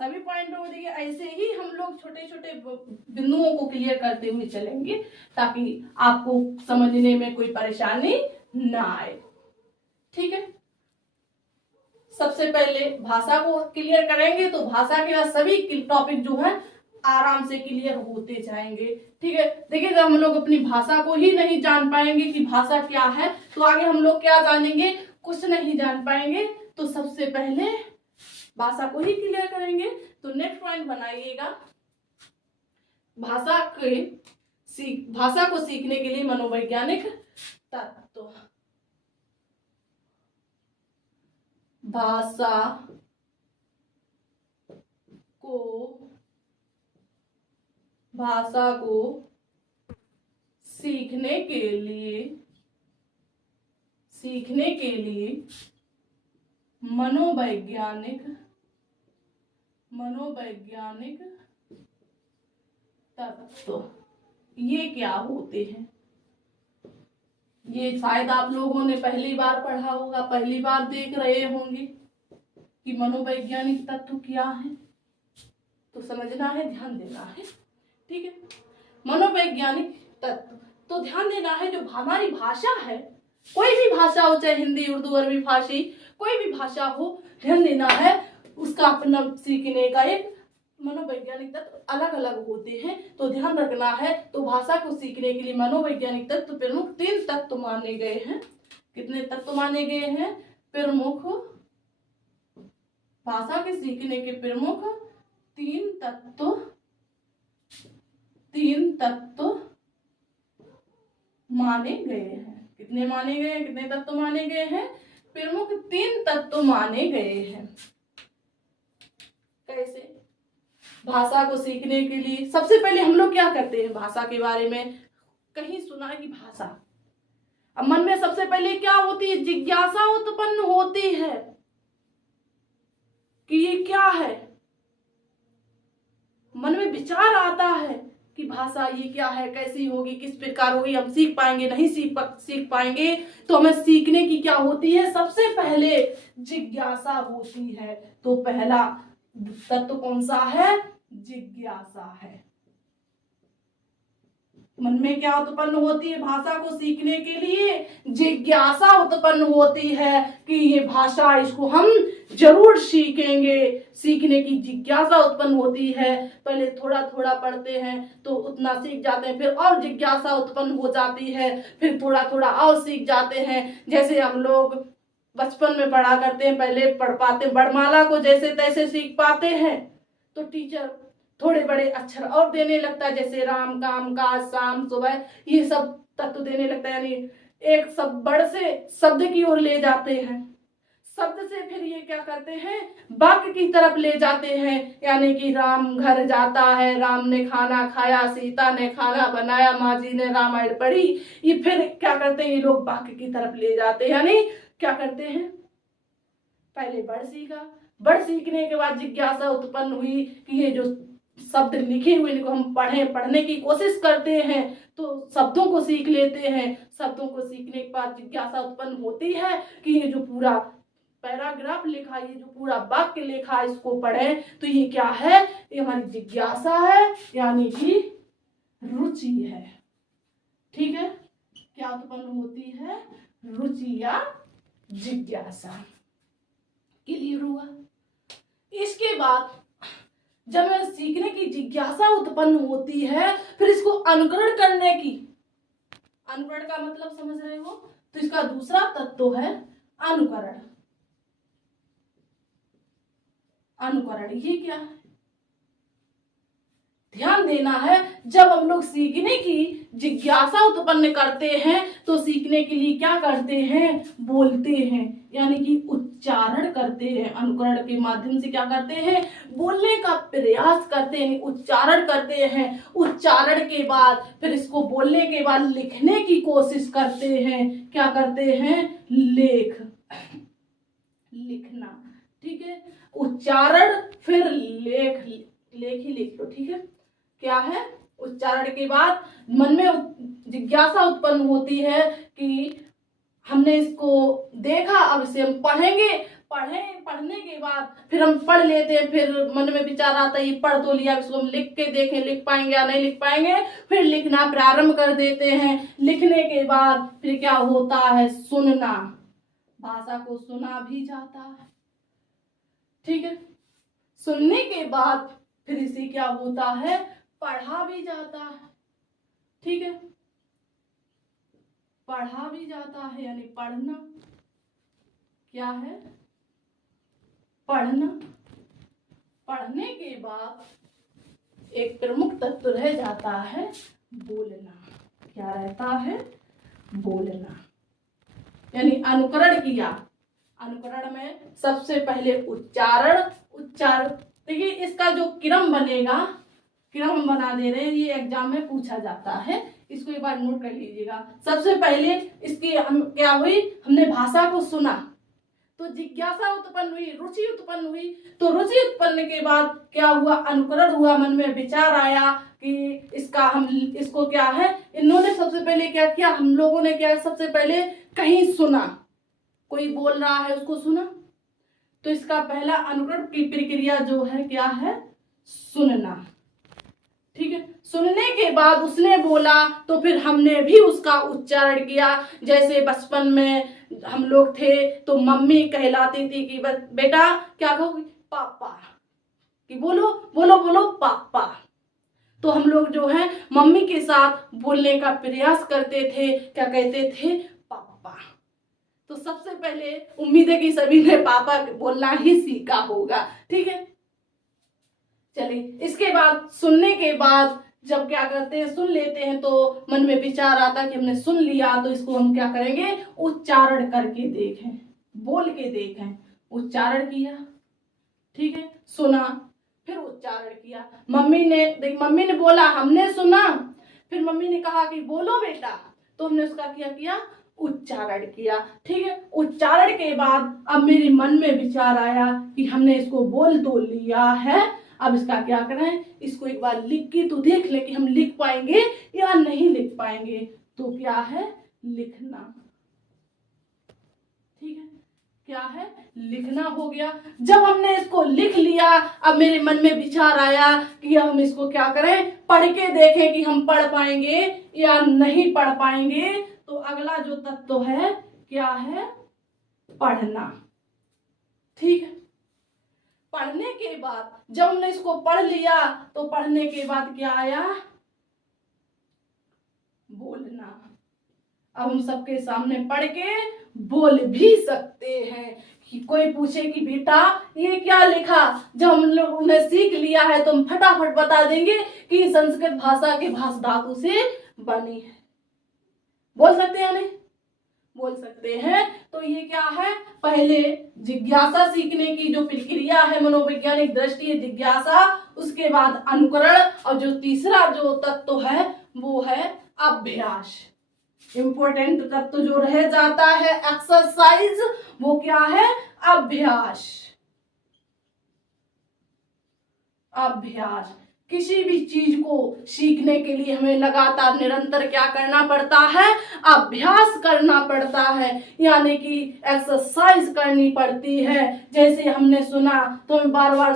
सभी पॉइंटों देखिए ऐसे ही हम लोग छोटे छोटे बिंदुओं को क्लियर करते हुए चलेंगे ताकि आपको समझने में कोई परेशानी ना आए। ठीक है, सबसे पहले भाषा को क्लियर करेंगे तो भाषा के बाद सभी टॉपिक जो है आराम से क्लियर होते जाएंगे। ठीक है, देखिए जब हम लोग अपनी भाषा को ही नहीं जान पाएंगे कि भाषा क्या है, तो आगे हम लोग क्या जानेंगे? कुछ नहीं जान पाएंगे। तो सबसे पहले भाषा को ही क्लियर करेंगे। तो नेक्स्ट पॉइंट बनाइएगा, भाषा को सीखने के लिए मनोवैज्ञानिक तत्व। भाषा को सीखने के लिए मनोवैज्ञानिक तत्व ये क्या होते हैं? ये शायद आप लोगों ने पहली बार पढ़ा होगा, पहली बार देख रहे होंगे कि मनोवैज्ञानिक तत्व क्या है, तो समझना है, ध्यान देना है। ठीक है, मनोवैज्ञानिक तत्व तो ध्यान देना है, जो हमारी भाषा है, कोई भी भाषा हो, चाहे हिंदी, उर्दू, अरबी, फारसी, कोई भी भाषा हो, ध्यान देना है उसका अपना सीखने का एक मनोवैज्ञानिक तत्व अलग अलग होते हैं, तो ध्यान रखना है। तो भाषा को सीखने के लिए मनोवैज्ञानिक तत्व प्रमुख 3 तत्व माने गए हैं। कितने तत्व माने गए हैं? प्रमुख, भाषा के सीखने के प्रमुख 3 तत्व माने गए हैं। कितने माने गए हैं, कितने तत्व माने गए हैं? प्रमुख 3 तत्व माने गए हैं। कैसे? भाषा को सीखने के लिए सबसे पहले हम लोग क्या करते हैं, भाषा के बारे में कहीं सुना है कि भाषा, अब मन में सबसे पहले क्या होती है, जिज्ञासा उत्पन्न होती है कि ये क्या है। मन में विचार आता है कि भाषा ये क्या है, कैसी होगी, किस प्रकार होगी, हम सीख पाएंगे नहीं सीख पाएंगे। तो हमें सीखने की क्या होती है, सबसे पहले जिज्ञासा होती है। तो पहला तत्व कौन सा है, जिज्ञासा है। मन में क्या उत्पन्न होती है, भाषा को सीखने के लिए जिज्ञासा उत्पन्न होती है कि ये भाषा, इसको हम जरूर सीखेंगे। सीखने की जिज्ञासा उत्पन्न होती है। पहले थोड़ा थोड़ा पढ़ते हैं तो उतना सीख जाते हैं, फिर और जिज्ञासा उत्पन्न हो जाती है, फिर थोड़ा थोड़ा और सीख जाते हैं। जैसे हम लोग बचपन में पढ़ा करते हैं, पहले पढ़ पाते, वर्णमाला को जैसे तैसे सीख पाते हैं, तो टीचर थोड़े बड़े अक्षर और देने लगता है, जैसे राम, काम, काज, शाम, सुबह, ये सब तत्व देने लगता है। यानी एक सब बड़ से शब्द की ओर ले जाते हैं, शब्द से फिर ये क्या करते हैं, वाक्य की तरफ ले जाते हैं। यानी कि राम घर जाता है, राम ने खाना खाया, सीता ने खाना बनाया, माँ जी ने रामायण पढ़ी। ये फिर क्या करते हैं, ये लोग वाक्य की तरफ ले जाते हैं। यानी क्या करते हैं, पहले बड़ सीखा, बड़ सीखने के बाद जिज्ञासा उत्पन्न हुई कि ये जो शब्द लिखे हुए इनको हम पढ़ने की कोशिश करते हैं, तो शब्दों को सीख लेते हैं। शब्दों को सीखने के बाद जिज्ञासा उत्पन्न होती है कि ये जो पूरा पैराग्राफ लिखा, ये जो पूरा वाक्य लिखा, इसको पढ़ें तो ये क्या है, ये हमारी जिज्ञासा है, यानी कि रुचि है। ठीक है, क्या उत्पन्न होती है, रुचि या जिज्ञासा। क्लियर हुआ? इसके बाद जब सीखने की जिज्ञासा उत्पन्न होती है, फिर इसको अनुकरण करने की, अनुकरण का मतलब समझ रहे हो, तो इसका दूसरा तत्व है अनुकरण। अनुकरण ये क्या है, ध्यान देना है। जब हम लोग सीखने की जिज्ञासा उत्पन्न करते हैं तो सीखने के लिए क्या करते हैं, बोलते हैं, यानी कि उच्चारण करते हैं। अनुकरण के माध्यम से क्या करते हैं, बोलने का प्रयास करते हैं, उच्चारण करते हैं। उच्चारण के बाद फिर इसको बोलने के बाद लिखने की कोशिश करते हैं। क्या करते हैं, लिखना। ठीक है, उच्चारण फिर लेख ही लिख लो। ठीक है, क्या है, उच्चारण के बाद मन में जिज्ञासा उत्पन्न होती है कि हमने इसको देखा, अब इसे हम पढ़ेंगे। पढ़ने के बाद फिर हम पढ़ लेते हैं, फिर मन में विचार आता है ये पढ़ तो लिया, इसको हम लिख के देखें, लिख पाएंगे या नहीं लिख पाएंगे। फिर लिखना प्रारंभ कर देते हैं। लिखने के बाद फिर क्या होता है, सुनना, भाषा को सुना भी जाता है। ठीक है, सुनने के बाद फिर इसे क्या होता है, पढ़ा भी जाता है। ठीक है, पढ़ा भी जाता है, यानी पढ़ना। क्या है, पढ़ना। पढ़ने के बाद एक प्रमुख तत्व रह जाता है, बोलना। क्या रहता है, बोलना। यानी अनुकरण किया, अनुकरण में सबसे पहले उच्चारण। देखिए इसका जो क्रम बनेगा, क्रम हम बना दे रहे हैं, ये एग्जाम में पूछा जाता है, इसको एक बार नोट कर लीजिएगा। सबसे पहले इसकी हम क्या हुई, हमने भाषा को सुना तो जिज्ञासा उत्पन्न हुई, रुचि उत्पन्न हुई। तो रुचि उत्पन्न के बाद क्या हुआ, अनुकरण हुआ, मन में विचार आया कि इसको क्या है। इन्होंने सबसे पहले क्या किया, हम लोगों ने क्या, सबसे पहले कहीं सुना, कोई बोल रहा है उसको सुना, तो इसका पहला अनुकरण की प्रक्रिया जो है क्या है, सुनना। ठीक है, सुनने के बाद उसने बोला तो फिर हमने भी उसका उच्चारण किया। जैसे बचपन में हम लोग थे तो मम्मी कहलाती थी कि बेटा क्या कहोगे, पापा, कि बोलो बोलो बोलो पापा। तो हम लोग जो है मम्मी के साथ बोलने का प्रयास करते थे, क्या कहते थे, पापा। तो सबसे पहले उम्मीद है कि सभी ने पापा बोलना ही सीखा होगा। ठीक है, चलिए इसके बाद सुनने के बाद जब क्या करते हैं सुन लेते हैं तो मन में विचार आता है कि हमने सुन लिया, तो इसको हम क्या करेंगे, उच्चारण करके देखें, बोल के देखें। उच्चारण किया, ठीक है, सुना, फिर उच्चारण किया। मम्मी ने बोला, हमने सुना, फिर मम्मी ने कहा कि बोलो बेटा, तो हमने उसका क्या किया, उच्चारण किया। ठीक है, उच्चारण के बाद अब मेरे मन में विचार आया कि हमने इसको बोल तो लिया है, अब इसका क्या करें, इसको एक बार लिख के तो देख ले कि हम लिख पाएंगे या नहीं लिख पाएंगे। तो क्या है, लिखना। ठीक है, क्या है, लिखना हो गया। जब हमने इसको लिख लिया, अब मेरे मन में विचार आया कि हम इसको क्या करें, पढ़ के देखें कि हम पढ़ पाएंगे या नहीं पढ़ पाएंगे। तो अगला जो तत्व है क्या है, पढ़ना। ठीक है, पढ़ने के बाद जब हमने इसको पढ़ लिया, तो पढ़ने के बाद क्या आया, बोलना। अब हम सबके सामने पढ़ के बोल भी सकते हैं। कि कोई पूछे कि बेटा ये क्या लिखा, जब हम लोग ने सीख लिया है तो हम फटाफट बता देंगे कि संस्कृत भाषा के भाष धातु से बनी है। बोल सकते हैं या नहीं, बोल सकते हैं। तो ये क्या है, पहले जिज्ञासा सीखने की जो प्रक्रिया है, मनोवैज्ञानिक दृष्टि है जिज्ञासा, उसके बाद अनुकरण, और जो तीसरा जो तत्व है वो है अभ्यास। इंपॉर्टेंट तत्व जो रह जाता है एक्सरसाइज, वो क्या है, अभ्यास। अभ्यास, किसी भी चीज को सीखने के लिए हमें लगातार निरंतर क्या करना पड़ता है, अभ्यास करना पड़ता है, यानी कि एक्सरसाइज करनी पड़ती है। जैसे हमने सुना तो हमें बार बार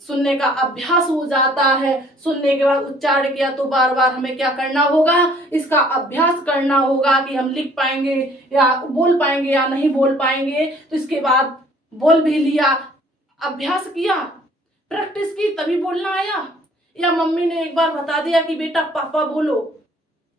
सुनने का अभ्यास हो जाता है। सुनने के बाद उच्चारण किया तो बार बार हमें क्या करना होगा, इसका अभ्यास करना होगा कि हम लिख पाएंगे या बोल पाएंगे या नहीं बोल पाएंगे। तो इसके बाद बोल भी लिया, अभ्यास किया, प्रैक्टिस की, तभी बोलना आया। या मम्मी ने एक बार बता दिया कि बेटा पापा बोलो,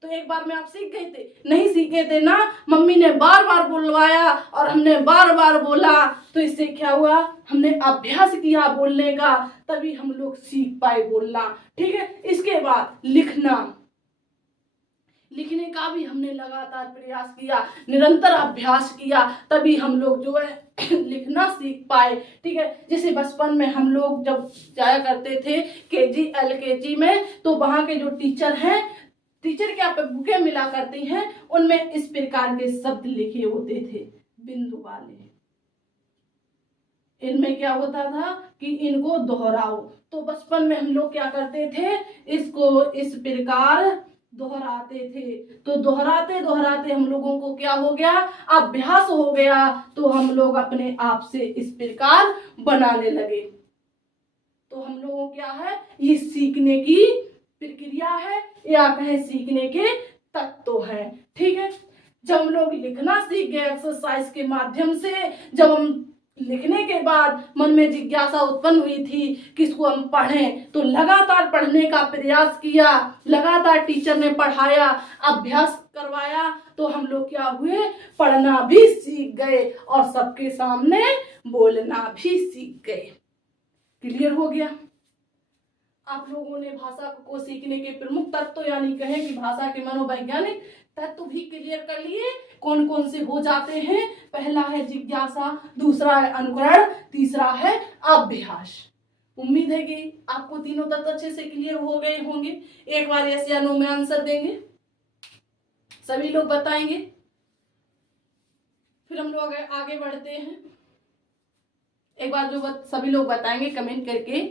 तो एक बार में आप सीख गए थे, नहीं सीखे थे ना, मम्मी ने बार बार बुलवाया और हमने बार बार बोला, तो इससे क्या हुआ, हमने अभ्यास किया बोलने का, तभी हम लोग सीख पाए बोलना। ठीक है, इसके बाद लिखना, लिखने का भी हमने लगातार प्रयास किया, निरंतर अभ्यास किया, तभी हम लोग जो है लिखना सीख पाए। ठीक है, जैसे बचपन में हम लोग जब जाया करते थे केजी LKG में, तो वहां के जो टीचर हैं, टीचर क्या बुकें मिला करती हैं, उनमें इस प्रकार के शब्द लिखे होते थे, बिंदु वाले। इनमें क्या होता था कि इनको दोहराओ। तो बचपन में हम लोग क्या करते थे, इसको इस प्रकार दोहराते थे। तो दोहराते दोहराते हम लोगों को क्या हो गया, अभ्यास हो गया, तो हम लोग अपने आप से इस प्रकार बनाने लगे। तो हम लोगों क्या है, ये सीखने की प्रक्रिया है या कहे सीखने के तत्व है। ठीक है, जब हम लोग लिखना सीख गए एक्सरसाइज के माध्यम से, जब हम लिखने के बाद मन में जिज्ञासा उत्पन्न हुई थी कि इसको हम पढ़ें, तो लगातार पढ़ने का प्रयास किया, लगातार टीचर ने पढ़ाया, अभ्यास करवाया, तो हम लोग क्या हुए, पढ़ना भी सीख गए और सबके सामने बोलना भी सीख गए। क्लियर हो गया। आप लोगों ने भाषा को सीखने के प्रमुख तत्व यानी कहें कि भाषा के मनोवैज्ञानिक तत्व भी क्लियर कर लिए। कौन कौन से हो जाते हैं, पहला है जिज्ञासा, दूसरा है अनुकरण, तीसरा है अभ्यास। उम्मीद है कि आपको तीनों तत्व अच्छे से क्लियर हो गए होंगे। एक बार यस या नो में आंसर देंगे, सभी लोग बताएंगे, फिर हम लोग आगे बढ़ते हैं। एक बार जो सभी लोग बताएंगे कमेंट करके।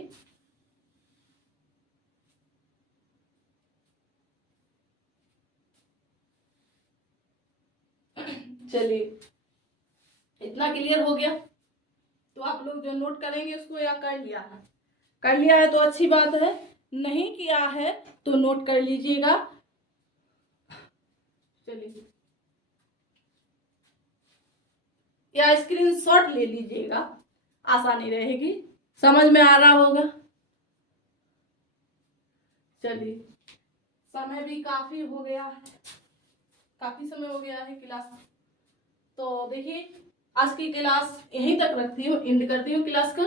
चलिए, इतना क्लियर हो गया। तो आप लोग जो नोट करेंगे उसको या कर लिया है, कर लिया है तो अच्छी बात है, नहीं किया है तो नोट कर लीजिएगा। चलिए, या स्क्रीनशॉट ले लीजिएगा, आसानी रहेगी, समझ में आ रहा होगा। चलिए, समय भी काफी हो गया है, काफी समय हो गया है क्लास। तो देखिए, आज की क्लास यहीं तक रखती हूँ, एंड करती हूँ क्लास का।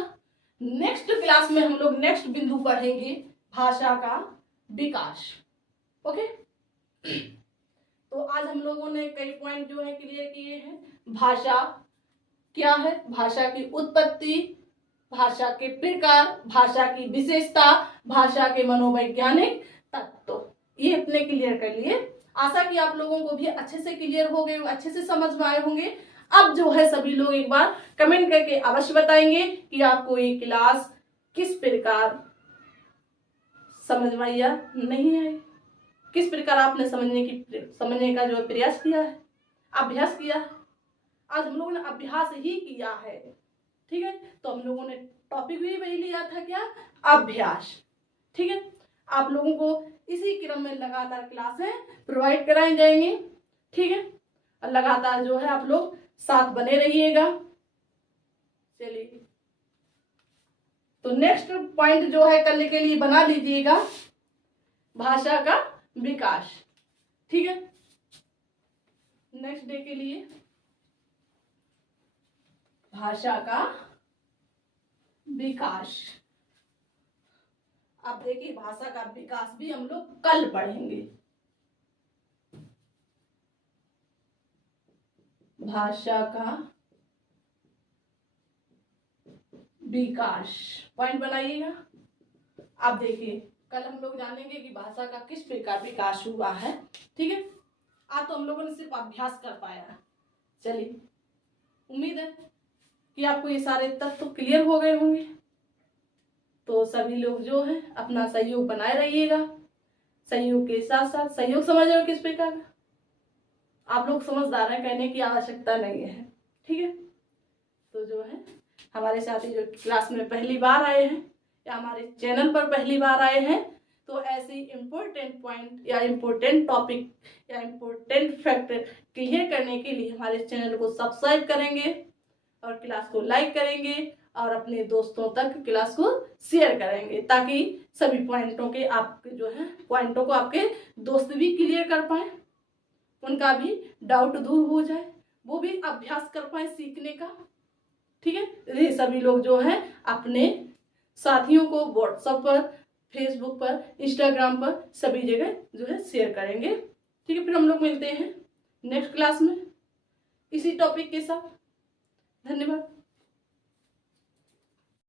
नेक्स्ट क्लास में हम लोग नेक्स्ट बिंदु पढ़ेंगे भाषा का, विकास। ओके, तो आज हम लोगों ने कई पॉइंट जो है क्लियर किए हैं। भाषा क्या है, भाषा की उत्पत्ति, भाषा के प्रकार, भाषा की विशेषता, भाषा के मनोवैज्ञानिक तत्व, ये इतने क्लियर कर लिए। आशा कि आप लोगों को भी अच्छे से क्लियर हो गए, अच्छे से समझ में आए होंगे। अब जो है सभी लोग एक बार कमेंट करके अवश्य बताएंगे कि आपको ये क्लास किस प्रकार समझ में आई या नहीं आई, किस प्रकार आपने समझने का जो प्रयास किया है, अभ्यास किया है। आज हम लोगों ने अभ्यास ही किया है, ठीक है। तो हम लोगों ने टॉपिक भी वही लिया था, क्या, अभ्यास, ठीक है। आप लोगों को इसी क्रम में लगातार क्लासें प्रोवाइड कराई जाएंगी, ठीक है। और लगातार जो है आप लोग साथ बने रहिएगा। चलिए, तो नेक्स्ट पॉइंट जो है कल के लिए बना लीजिएगा, भाषा का विकास, ठीक है। नेक्स्ट डे के लिए भाषा का विकास। अब देखिए, भाषा का विकास भी हम लोग कल पढ़ेंगे। भाषा का विकास पॉइंट बनाइएगा। अब देखिए, कल हम लोग जानेंगे कि भाषा का किस प्रकार विकास हुआ है, ठीक है। आज तो हम लोगों ने सिर्फ अभ्यास कर पाया। चलिए, उम्मीद है कि आपको ये सारे तत्व क्लियर हो गए होंगे। तो सभी लोग जो है अपना सहयोग बनाए रहिएगा। सहयोग के साथ साथ, सहयोग समझ रहे हो किस प्रकार का, आप लोग समझदार हैं, कहने की आवश्यकता नहीं है, ठीक है। तो जो है हमारे साथी जो क्लास में पहली बार आए हैं या हमारे चैनल पर पहली बार आए हैं, तो ऐसे इम्पोर्टेंट पॉइंट या इम्पोर्टेंट टॉपिक या इम्पोर्टेंट फैक्ट क्लियर करने के लिए हमारे चैनल को सब्सक्राइब करेंगे और क्लास को लाइक करेंगे और अपने दोस्तों तक क्लास को शेयर करेंगे, ताकि सभी पॉइंटों के आपके जो है पॉइंटों को आपके दोस्त भी क्लियर कर पाए, उनका भी डाउट दूर हो जाए, वो भी अभ्यास कर पाए सीखने का, ठीक है। ये सभी लोग जो है अपने साथियों को व्हाट्सएप पर, फेसबुक पर, इंस्टाग्राम पर सभी जगह जो है शेयर करेंगे, ठीक है। फिर हम लोग मिलते हैं नेक्स्ट क्लास में इसी टॉपिक के साथ। धन्यवाद।